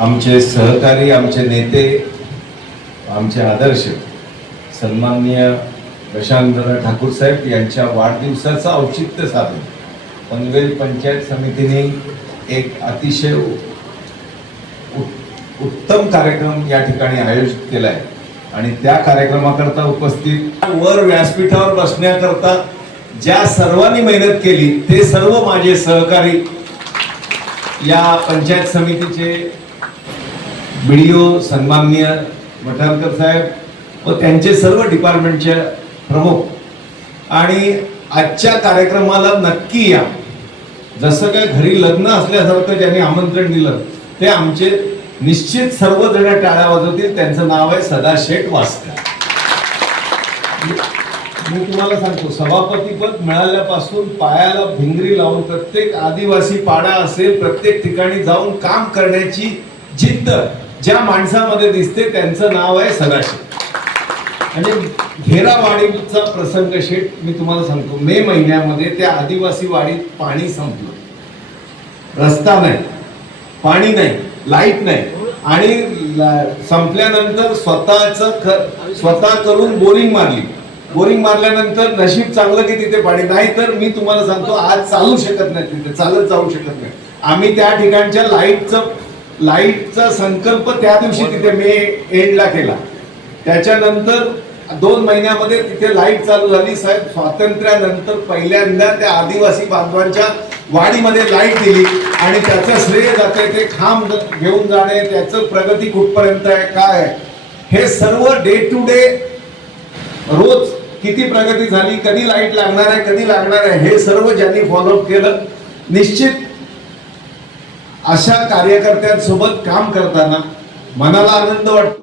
आमचे सहकारी, आमचे नेते, आमचे आदर्श सन्माननीय प्रशांतदादा ठाकूर साहेब यांच्या वाढदिवसाचं औचित्य साधून पनवेल पंचायत समितीने एक अतिशय उत्तम कार्यक्रम या ठिकाणी आयोजित केला आहे आणि त्या कार्यक्रमाकरता उपस्थित वर व्यासपीठावर बसण्याकरता ज्या सर्वांनी मेहनत केली ते सर्व माझे सहकारी, या पंचायत समितीचे बीडीओ सन्माननीय मठारकर साहेब व त्यांचे सर्व डिपार्टमेंटचे प्रमुख, आणि आजच्या कार्यक्रमाला नक्की या. जसं काय घरी लग्न असल्यासारखं ज्यांनी आमंत्रण दिलं ते आमचे निश्चित सर्वजण टाळ्या वाजवतील. त्यांचं नाव आहे सदाशेठ वास्कर. मी तुम्हाला सांगतो, सभापतीपद मिळाल्यापासून पायाला भिंगरी लावून प्रत्येक आदिवासी पाडा असेल प्रत्येक ठिकाणी जाऊन काम करण्याची जिद्द ज्या माणसामध्ये दिसते त्यांचं नाव आहे सदाशेठ. म्हणजे घेरावाडीचा प्रसंग शेठ मी तुम्हाला सांगतो, मे महिन्यामध्ये त्या आदिवासी वाडीत पाणी संपलं, रस्ता नाही, पाणी नाही, लाईट नाही, आणि संपल्यानंतर स्वतः करून बोरिंग मारली. बोरिंग मारल्यानंतर नशीब चांगलं की तिथे पाणी नाही, तर मी तुम्हाला सांगतो आज चालू शकत नाही, तिथे चालत जाऊ शकत नाही. आम्ही त्या ठिकाणच्या लाईटचा संकल्प त्या दिवशी तिथे मे एंडला केला. त्याच्यानंतर 2 महिन्यामध्ये तिथे लाईट चालू झाली. साहेब, स्वातंत्र्यानंतर पहिल्यांदा त्या आदिवासी बांधवांच्या वाडीमध्ये लाईट दिली आणि त्याचं श्रेय जाते ते खांब घेऊन जाणे, त्याचं प्रगती कुठपर्यंत आहे, काय आहे, हे सर्व डे टू डे रोज किती प्रगती झाली, कधी लाईट लागणार आहे, कधी लागणार आहे, हे सर्व ज्यांनी फॉलोअप केलं, निश्चित अशा कार्यकर्त्यांसोबत काम करताना मनाला आनंद वाटतो.